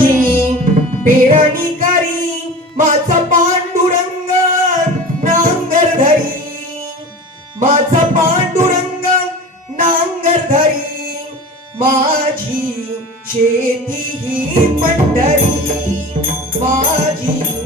माझी पेरणी करी, माझा पांडुरंग नांगर धरी, माझा पांडुरंग नांगर धरी, माझी शेती ही पंढरी, माझी